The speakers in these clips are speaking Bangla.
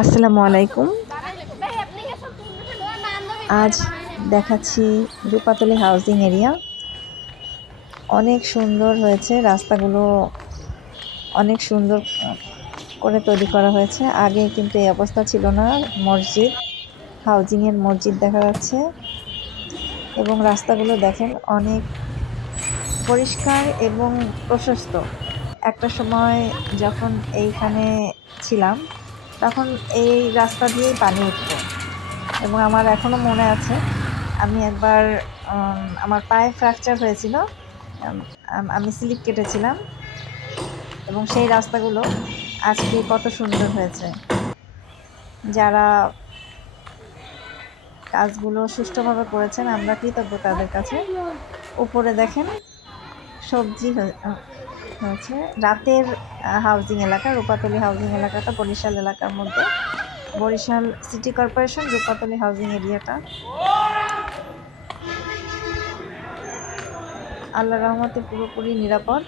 আসসালামু আলাইকুম। আজ দেখাচ্ছি রূপাতলী হাউজিং এরিয়া। অনেক সুন্দর হয়েছে, রাস্তাগুলো অনেক সুন্দর করে তৈরি করা হয়েছে। আগে কিন্তু এই অবস্থা ছিল না। মসজিদ, হাউজিংয়ের মসজিদ দেখা যাচ্ছে এবং রাস্তাগুলো দেখেন অনেক পরিষ্কার এবং প্রশস্ত। একটা সময় যখন এইখানে ছিলাম তখন এই রাস্তা দিয়েই পানি উঠতো এবং আমার এখনো মনে আছে, আমি একবার আমার পায়ে ফ্র্যাকচার হয়েছিল, আমি স্লিপ কেটেছিলাম এবং সেই রাস্তাগুলো আজকে কত সুন্দর হয়েছে। যারা কাজগুলো সুষ্ঠুভাবে করেছেন আমরা কৃতজ্ঞ তাদের কাছে। উপরে দেখেন সবজি হয়েছে। রাতের হাউজিং এলাকা, রূপাতলী হাউজিং এলাকাটা বরিশাল এলাকার মধ্যে, Barishal city corporation Rupatali housing এরিয়াটা। আল্লাহর রহমতে পুরোপুরি নিরাপদ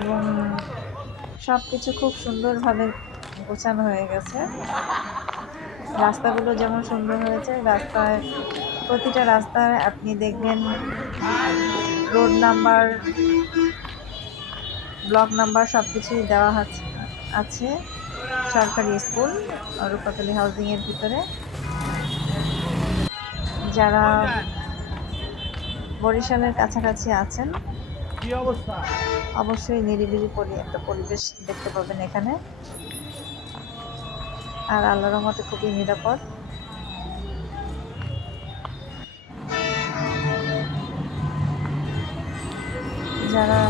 এবং সব কিছু খুব সুন্দরভাবে গোছানো হয়ে গেছে। রাস্তাগুলো যেমন সুন্দর হয়েছে, রাস্তায় প্রতিটা রাস্তায় আপনি দেখবেন রোড নাম্বার, ব্লক নাম্বার সব কিছুই দেওয়া আছে। সরকারি স্কুল রূপাতলী হাউজিংয়ের ভিতরে। যারা বরিশালের কাছাকাছি আছেন অবশ্যই নিরিবিলি একটা পরিবেশ দেখতে পাবেন এখানে। আর আল্লাহর রহমতে খুবই নিরাপদ। যারা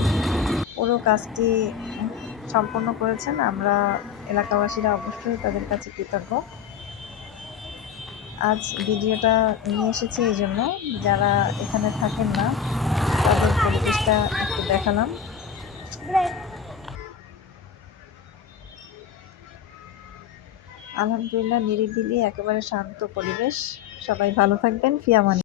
পুরো কাজটি সম্পন্ন করেছেন আমরা এলাকাবাসীরা অবশ্যই তাদের কাছে কৃতজ্ঞ। আজ ভিডিওটা নিয়ে এসেছি এই জন্য, যারা এখানে থাকেন না তাদের পরিবেশটা একটু দেখালাম। আলহামদুলিল্লাহ, নিরিবিলি একেবারে শান্ত পরিবেশ। সবাই ভালো থাকবেন। ফি আমান।